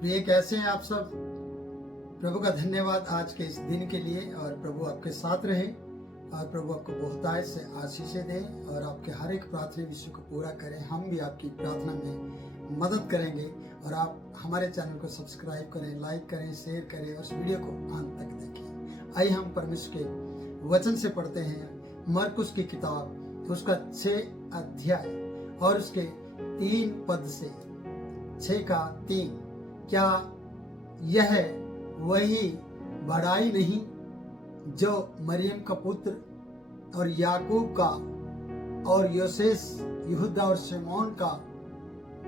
प्रिय, कैसे हैं आप सब। प्रभु का धन्यवाद आज के इस दिन के लिए, और प्रभु आपके साथ रहे और प्रभु आपको बहुतायत से आशीषें दे और आपके हर एक प्रार्थना विषय को पूरा करें। हम भी आपकी प्रार्थना में मदद करेंगे और आप हमारे चैनल को सब्सक्राइब करें, लाइक करें, शेयर करें और इस वीडियो को अंत तक देखें। आइए हम परमेश्वर के वचन से पढ़ते हैं मरकुस की किताब, उसका 6 अध्याय और उसके 3 पद से 6 का 3। क्या यह वही बढ़ाई नहीं जो मरियम का पुत्र और याकूब का और योसेस, यहूदा और शमौन का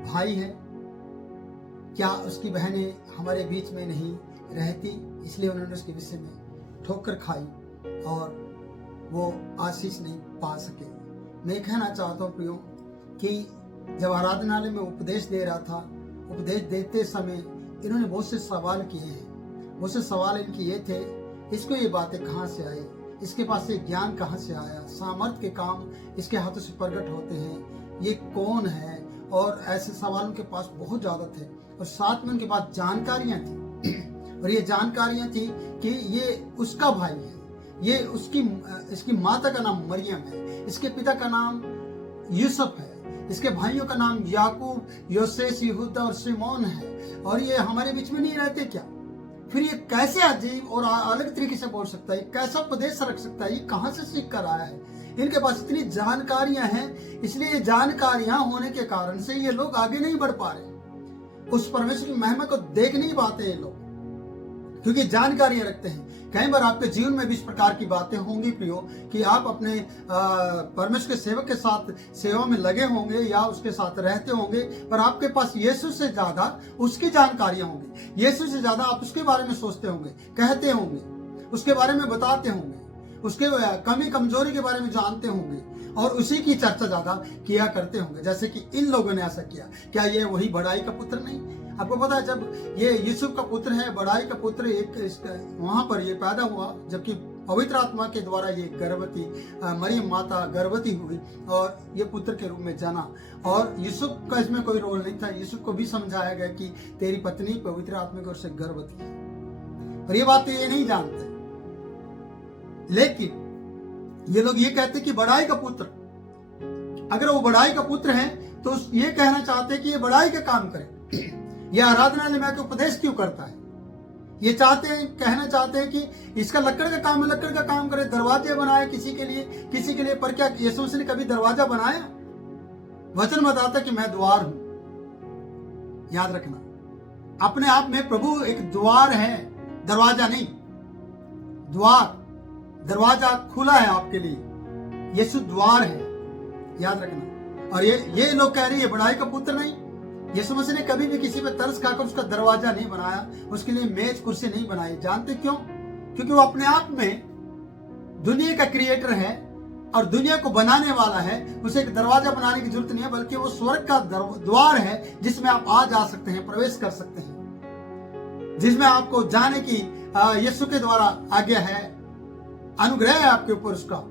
भाई है? क्या उसकी बहनें हमारे बीच में नहीं रहती? इसलिए उन्होंने उसके विषय में ठोकर खाई और वो आशीष नहीं पा सके। मैं कहना चाहता हूँ प्रियो कि जब आराधनालय में उपदेश दे रहा था, उपदेश देते समय इन्होंने बहुत से सवाल किए हैं। बहुत से सवाल इनके ये थे, इसको ये बातें कहाँ से आई, इसके पास ये ज्ञान कहाँ से आया, सामर्थ के काम इसके हाथों से प्रकट होते हैं, ये कौन है? और ऐसे सवाल उनके पास बहुत ज़्यादा थे और साथ में उनके पास जानकारियाँ थी और ये जानकारियाँ थी कि ये उसका भाई है, ये इसकी माता का नाम मरियम है, इसके पिता का नाम यूसुफ है, इसके भाइयों का नाम याकूब, योसेस, यहूदा और शमौन है, और ये हमारे बीच में नहीं रहते क्या? फिर ये कैसे अजीब और अलग तरीके से बोल सकता है, कैसा उपदेश रख सकता है, ये कहाँ से सीख कर आया है? इनके पास इतनी जानकारियां हैं, इसलिए ये जानकारियां होने के कारण से ये लोग आगे नहीं बढ़ पा रहे, उस परमेश्वर की महिमा को देख नहीं पाते ये लोग, क्योंकि जानकारियां रखते हैं। कई बार आपके जीवन में भी इस प्रकार की बातें होंगी प्रियो कि आप अपने परमेश्वर के सेवक के साथ सेवा में लगे होंगे या उसके साथ रहते होंगे, पर आपके पास यीशु से ज्यादा उसकी जानकारियां होंगी, यीशु से ज्यादा आप उसके बारे में सोचते होंगे, कहते होंगे, उसके बारे में बताते होंगे, उसके कमी कमजोरी के बारे में जानते होंगे और उसी की चर्चा ज्यादा किया करते होंगे, जैसे कि इन लोगों ने ऐसा किया। क्या ये वही बढ़ाई का पुत्र नहीं? आपको पता है, जब ये यूसुफ का पुत्र है, बढ़ाई का पुत्र वहां पर ये पैदा हुआ, जबकि पवित्र आत्मा के द्वारा ये गर्भवती मरियम माता गर्भवती हुई और ये पुत्र के रूप में जना। और यूसुफ का इसमें कोई रोल नहीं था, यूसुफ को भी समझाया गया कि तेरी पत्नी पवित्र आत्मा की ओर से गर्भवती है, और ये बात ये नहीं जानते। लेकिन ये लोग ये कहते कि बढ़ाई का पुत्र, अगर वो बढ़ाई का पुत्र है तो ये कहना चाहते कि ये बढ़ाई का काम करे, ये आराधनालय में आके उपदेश क्यों करता है? ये कहना चाहते हैं कि इसका लकड़ का काम है, लकड़ का काम करे, दरवाजे बनाए किसी के लिए। पर क्या यीशु मसीह ने कभी दरवाजा बनाया? वचन बताता कि मैं द्वार हूं। याद रखना, अपने आप में प्रभु एक द्वार है, दरवाजा नहीं। द्वार, दरवाजा खुला है आपके लिए, यीशु द्वार है, याद रखना। और ये लोग कह रहे हैं बढ़ाई का पुत्र नहीं। यीशु मसीह ने कभी भी किसी पे तरस खाकर उसका दरवाजा नहीं बनाया, उसके लिए मेज कुर्सी नहीं बनाई। जानते क्यों? क्योंकि वो अपने आप में दुनिया का क्रिएटर है और दुनिया को बनाने वाला है। उसे एक दरवाजा बनाने की जरूरत नहीं है, बल्कि वो स्वर्ग का द्वार है जिसमें आप आ जा सकते हैं, प्रवेश कर सकते हैं, जिसमें आपको जाने की यीशु के द्वारा आज्ञा है, अनुग्रह है आपके ऊपर उसका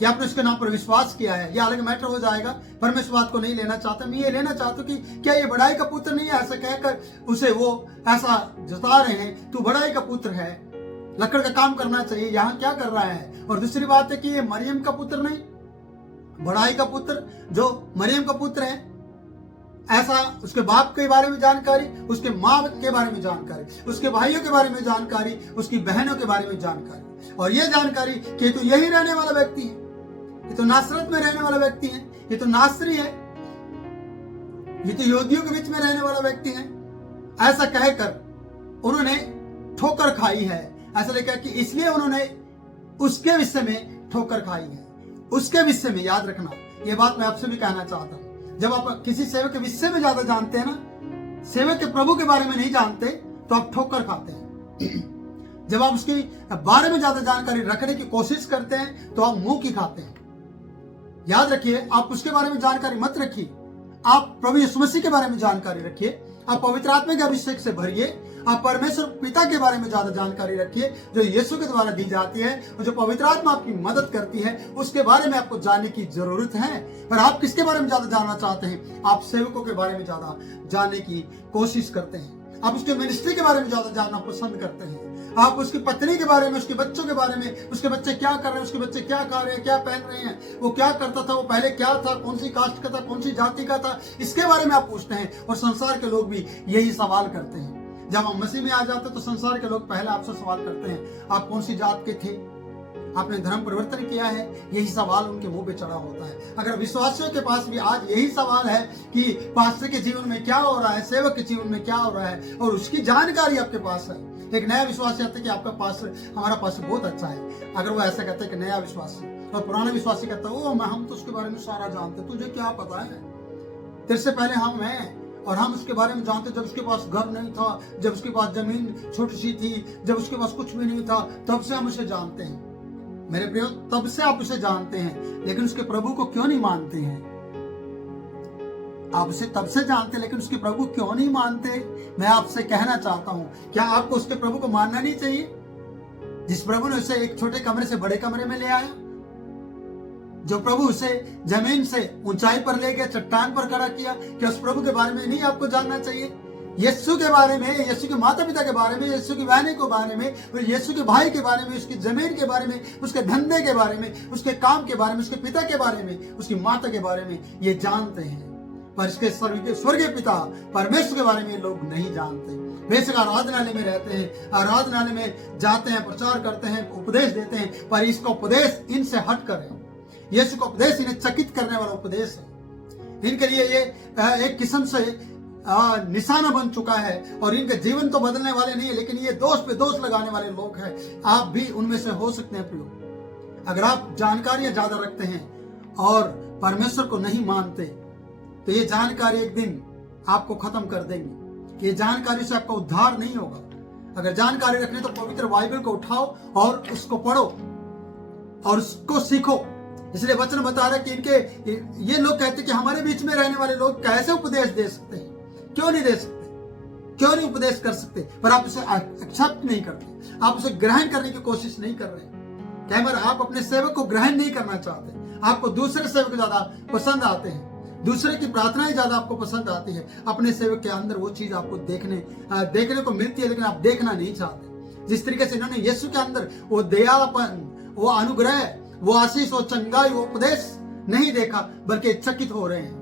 कि आपने उसके नाम पर विश्वास किया है। यह अलग मैटर हो जाएगा, परमेश्वर बात को नहीं लेना चाहता। मैं ये लेना चाहता हूँ कि क्या ये बढ़ाई का पुत्र नहीं है? ऐसा कहकर उसे वो ऐसा जता रहे हैं, तू बढ़ाई का पुत्र है, लकड़ का काम करना चाहिए, यहाँ क्या कर रहा है? और दूसरी बात है कि ये मरियम का पुत्र नहीं, बढ़ाई का पुत्र जो मरियम का पुत्र है, ऐसा उसके बाप के बारे में जानकारी, उसके माँ के बारे में जानकारी, उसके भाइयों के बारे में जानकारी, उसकी बहनों के बारे में जानकारी, और ये जानकारी कि तो यही रहने वाला व्यक्ति है, ये तो नासरत में रहने वाला व्यक्ति है, ये तो नासरी है, ये तो यहूदियों के बीच में रहने वाला व्यक्ति है। ऐसा कहकर उन्होंने ठोकर खाई है। ऐसा लिखा कि इसलिए उन्होंने उसके विषय में ठोकर खाई है। उसके विषय में, याद रखना, ये बात मैं आपसे भी कहना चाहता हूं। जब आप किसी सेवक के विषय में ज्यादा जानते हैं ना, सेवक के प्रभु के बारे में नहीं जानते, तो आप ठोकर खाते हैं। जब आप उसके बारे में ज्यादा जानकारी रखने की कोशिश करते हैं तो आप मुंह की खाते हैं। याद रखिए, आप उसके बारे में जानकारी मत रखिए, आप प्रभु यीशु मसीह के बारे में जानकारी रखिए, आप पवित्र आत्मा के अभिषेक से भरिए, आप परमेश्वर पिता के बारे में ज्यादा जानकारी रखिए जो यीशु के द्वारा दी जाती है और जो पवित्र आत्मा आपकी मदद करती है, उसके बारे में आपको जानने की जरूरत है। पर आप किसके बारे में ज्यादा जानना चाहते हैं? आप सेवकों के बारे में ज्यादा जानने की कोशिश करते हैं। आप उसके मिनिस्ट्री के बारे में ज्यादा जानना पसंद करते हैं। आप उसकी पत्नी के बारे में, उसके बच्चों के बारे में, उसके बच्चे क्या कर रहे हैं, उसके बच्चे क्या खा रहे हैं, क्या पहन रहे हैं, वो क्या करता था, वो पहले क्या था, कौन सी कास्ट का था, कौन सी जाति का था, इसके बारे में आप पूछते हैं। और संसार के लोग भी यही सवाल करते हैं। जब हम मसीह में आ जाते हैं तो संसार के लोग पहले आपसे सवाल करते हैं, आप कौन सी जात के थे, आपने धर्म परिवर्तन किया है। यही सवाल उनके मुंह पे चढ़ा होता है। अगर विश्वासियों के पास भी आज यही सवाल है कि पास्टर के जीवन में क्या हो रहा है, सेवक के जीवन में क्या हो रहा है, और उसकी जानकारी आपके पास है। एक नया विश्वासी आता है कि आपका पास्टर, हमारा पास्टर बहुत अच्छा है। अगर वो ऐसा कहता है कि नया विश्वासी, और पुराना विश्वासी कहता है ओ हम तो उसके बारे में सारा जानते, तुझे क्या पता है, तेरे से पहले हम हैं और हम उसके बारे में जानते। जब उसके पास घर नहीं था, जब उसके पास जमीन छोटी सी थी, जब उसके पास कुछ भी नहीं था, तब से हम उसे जानते हैं। मेरे प्रियो, तब से आप उसे जानते हैं, लेकिन उसके प्रभु को क्यों नहीं मानते हैं? आप उसे तब से जानते हैं, लेकिन उसके प्रभु क्यों नहीं मानते? मैं आपसे कहना चाहता हूं, क्या आपको उसके प्रभु को मानना नहीं चाहिए? जिस प्रभु ने उसे एक छोटे कमरे से बड़े कमरे में ले आया, जो प्रभु उसे जमीन से ऊंचाई पर ले गया, चट्टान पर खड़ा किया, क्या उस प्रभु के बारे में नहीं आपको जानना चाहिए? यीशु के बारे में, यीशु के माता पिता के बारे में, यीशु की बहनों के बारे में, यीशु के भाई के बारे में, उसकी जमीन के बारे में, उसके धंधे के बारे में, उसके काम के बारे में, उसके पिता के बारे में, उसकी माता के बारे में ये जानते हैं। पर इसके स्वर्गीय पिता परमेश्वर के बारे में लोग नहीं जानते। बेशक आराधनालय में रहते हैं, आराधनालय में जाते हैं, प्रचार करते हैं, उपदेश देते हैं, पर इसका उपदेश इनसे हट कर है। यीशु का उपदेश इन्हें चकित करने वाला उपदेश है। इनके लिए ये एक किस्म से निशाना बन चुका है, और इनके जीवन तो बदलने वाले नहीं है, लेकिन ये दोष पे दोष लगाने वाले लोग हैं। आप भी उनमें से हो सकते हैं प्रियो। अगर आप जानकारियां ज्यादा रखते हैं और परमेश्वर को नहीं मानते, तो ये जानकारी एक दिन आपको खत्म कर देंगी। ये जानकारी से आपका उद्धार नहीं होगा। अगर जानकारी रखने तो पवित्र बाइबल को उठाओ और उसको पढ़ो और उसको सीखो। इसलिए वचन बता रहा है कि इनके ये लोग कहते कि हमारे बीच में रहने वाले लोग कैसे उपदेश दे सकते हैं, क्यों नहीं दे सकते, क्यों नहीं उपदेश कर सकते, पर आप उसे एक्सेप्ट नहीं करते, आप उसे ग्रहण करने की कोशिश नहीं कर रहे। कई बार आप अपने सेवक को ग्रहण नहीं करना चाहते, आपको दूसरे सेवक ज्यादा पसंद आते हैं, दूसरे की प्रार्थनाएं ज्यादा आपको पसंद आती है। अपने सेवक के अंदर वो चीज आपको देखने को मिलती है, लेकिन आप देखना नहीं चाहते। जिस तरीके से इन्होंने यीशु के अंदर वो दयापन, वो अनुग्रह, वो आशीष, वो चंगाई, वो उपदेश नहीं देखा, बल्कि चकित हो रहे हैं।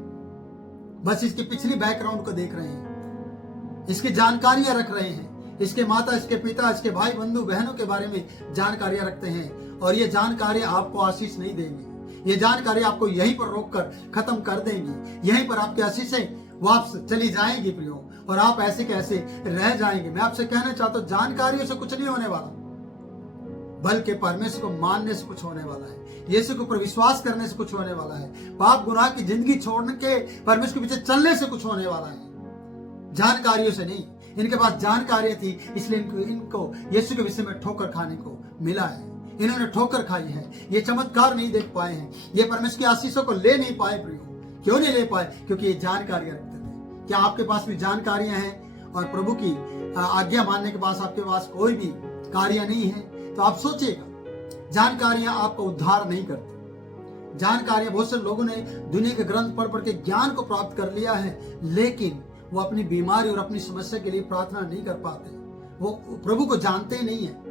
बस इसकी पिछली बैकग्राउंड को देख रहे हैं, इसकी जानकारियां रख रहे हैं, इसके माता, इसके पिता, इसके भाई बंधु बहनों के बारे में जानकारियां रखते हैं। और ये जानकारियां आपको आशीष नहीं देंगी, ये जानकारी आपको यहीं पर रोककर खत्म कर देंगी। यहीं पर आपकी आशीषें वापस चली जाएंगी प्रियो, और आप ऐसे कैसे रह जाएंगे। मैं आपसे कहना चाहता हूं, जानकारियों से कुछ नहीं होने वाला, बल्कि परमेश्वर को मानने से कुछ होने वाला है, यीशु के ऊपर विश्वास करने से कुछ होने वाला है, पाप गुनाह की जिंदगी छोड़ने के परमेश्वर के पीछे चलने से कुछ होने वाला है, जानकारियों से नहीं। इनके पास जानकारी थी, इसलिए इनको यीशु के विषय में ठोकर खाने को मिला है। इन्होंने ठोकर खाई है, ये चमत्कार नहीं देख पाए हैं, ये परमेश्वर की आशीषों को ले नहीं पाए प्रियो। क्यों नहीं ले पाए? क्योंकि ये जानकारियां रखते थे। क्या आपके पास भी जानकारियां हैं और प्रभु की आज्ञा मानने के बाद आपके पास कोई भी कार्य नहीं है? तो आप सोचिएगा, जानकारियां आपको उद्धार नहीं करती। जानकारियां, बहुत से लोगों ने दुनिया के ग्रंथ पढ़ पढ़ के ज्ञान को प्राप्त कर लिया है, लेकिन वो अपनी बीमारी और अपनी समस्या के लिए प्रार्थना नहीं कर पाते, वो प्रभु को जानते ही नहीं है।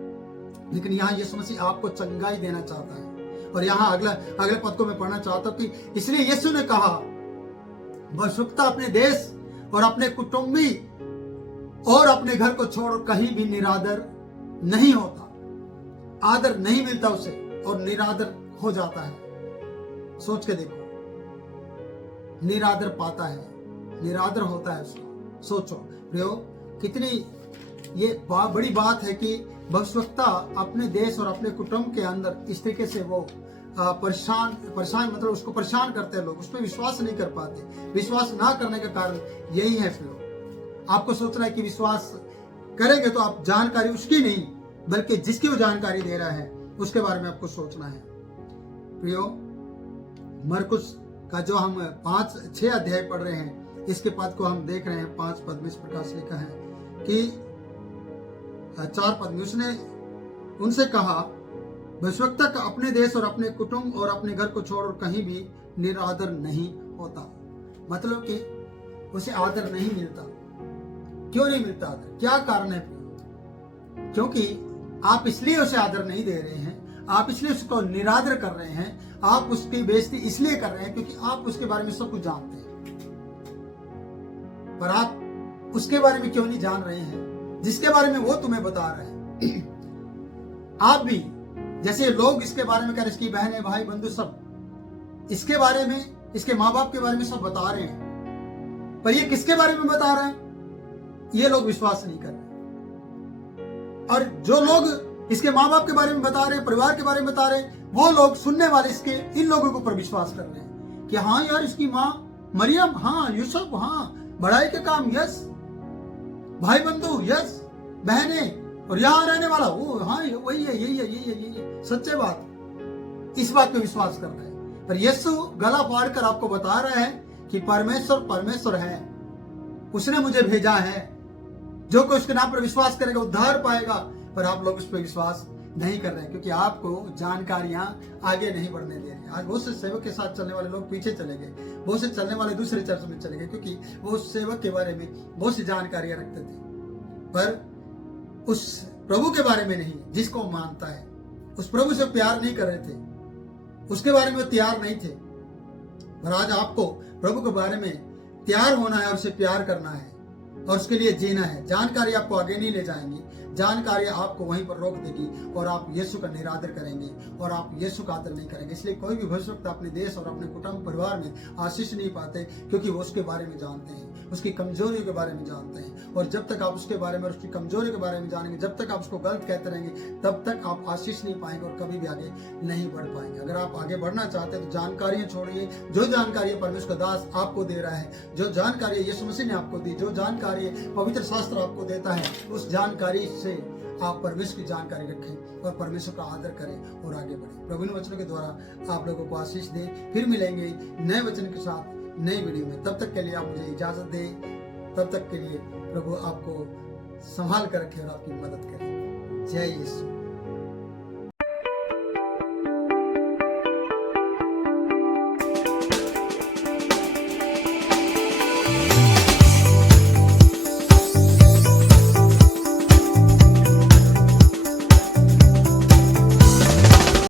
लेकिन यहाँ यीशु मसीह आपको चंगाई देना चाहता है। और यहाँ अगले पद को मैं पढ़ना चाहता हूँ कि इसलिए यीशु ने कहा, बशुक्ता अपने देश और अपने कुटुंबी और अपने घर को छोड़ कहीं भी निरादर नहीं होता। आदर नहीं मिलता उसे और निरादर हो जाता है। सोच के देखो, निरादर पाता है, निरादर होता है उसका। सोचो प्रियो, कितनी ये बड़ी बात है कि भविष्यवक्ता अपने देश और अपने कुटुंब के अंदर इस तरीके से वो परेशान मतलब उसको परेशान करते हैं लोग, उस पर विश्वास नहीं कर पाते। विश्वास ना करने का कारण यही है प्रियो। आपको सोचना है कि विश्वास करेंगे तो आप जानकारी उसकी नहीं, बल्कि जिसकी वो जानकारी दे रहा है उसके बारे में आपको सोचना है प्रियो। मरकुस का जो हम 5-6 अध्याय पढ़ रहे हैं, इसके पद को हम देख रहे हैं। 5 पद में इस प्रकार से लिखा है कि 4 पद में उसने उनसे कहा, भविष्यवक्ता अपने देश और अपने कुटुंब और अपने घर को छोड़ कहीं भी निरादर नहीं होता। मतलब कि उसे आदर नहीं मिलता। क्यों नहीं मिलता आदर? क्या कारण है? क्योंकि आप इसलिए उसे आदर नहीं दे रहे हैं, आप इसलिए उसको निरादर कर रहे हैं, आप उसकी बेइज्जती इसलिए कर रहे हैं क्योंकि आप उसके बारे में सब कुछ जानते हैं। पर आप उसके बारे में क्यों नहीं जान रहे हैं जिसके बारे में वो तुम्हें बता रहे हैं? आप भी जैसे लोग इसके बारे में कह रहे, इसकी बहन है, भाई बंधु सब इसके बारे में, इसके माँ बाप के बारे में सब बता रहे हैं, पर ये किसके बारे में बता रहे हैं? ये लोग विश्वास नहीं कर रहे। और जो लोग इसके माँ बाप के बारे में बता रहे हैं, परिवार के बारे में बता रहे हैं, वो लोग सुनने वाले इसके इन लोगों के ऊपर विश्वास कर रहे हैं कि हाँ यार, इसकी माँ मरियम, हाँ यूसुफ, हाँ बढ़ाई के काम, यस, भाई बंधु, यस, बहने, और यहाँ रहने वाला वो, हाँ वही है, यही है, यही है, यही है, सच्चे बात। इस बात पे विश्वास कर रहे हैं। पर यीशु गला फाड़ कर आपको बता रहा है कि परमेश्वर परमेश्वर है, उसने मुझे भेजा है, जो कोई उसके नाम पर विश्वास करेगा उद्धार पाएगा। पर आप लोग उस पर विश्वास नहीं कर रहे हैं क्योंकि आपको जानकारियां आगे नहीं बढ़ने दे रही। आज बहुत से सेवक के साथ चलने वाले लोग पीछे चले गए, बहुत से चलने वाले दूसरे चर्च में चले गए क्योंकि वो उस सेवक के बारे में बहुत सी जानकारियां रखते थे, पर उस प्रभु के बारे में नहीं, जिसको मानता है, उस प्रभु से प्यार नहीं कर रहे थे, उसके बारे में तैयार नहीं थे। पर आज आपको प्रभु के बारे में तैयार होना है और उसे प्यार करना है और उसके लिए जीना है। जानकारी आपको आगे नहीं ले जाएंगी, जानकारी आपको वहीं पर रोक देगी और आप यीशु का निरादर करेंगे और आप यीशु का आदर नहीं करेंगे। इसलिए कोई भी भविष्यवक्ता अपने देश और अपने कुटुंब परिवार में आशीष नहीं पाते क्योंकि वो उसके बारे में जानते हैं, उसकी कमजोरियों के बारे में जानते हैं। और जब तक आप उसके बारे में और उसकी कमजोरी के बारे में जानेंगे, जब तक आप उसको गलत कहते रहेंगे, तब तक आप आशीष नहीं पाएंगे और कभी भी आगे नहीं बढ़ पाएंगे। अगर आप आगे बढ़ना चाहते हैं तो जानकारियां छोड़िए। जो जानकारी परमेश्वर का दास आपको दे रहा है, जो जानकारी यीशु मसीह ने आपको दी, जो जानकारी पवित्र शास्त्र आपको देता है, उस जानकारी से आप परमेश्वर की जानकारी रखें और परमेश्वर का आदर करें और आगे बढ़ें। प्रभु ने वचनों के द्वारा आप लोगों को आशीष दे। फिर मिलेंगे नए वचन के साथ नई वीडियो में। तब तक के लिए आप मुझे इजाजत दें। तब तक के लिए प्रभु आपको संभाल कर रखे और आपकी मदद करे। जय यीशु।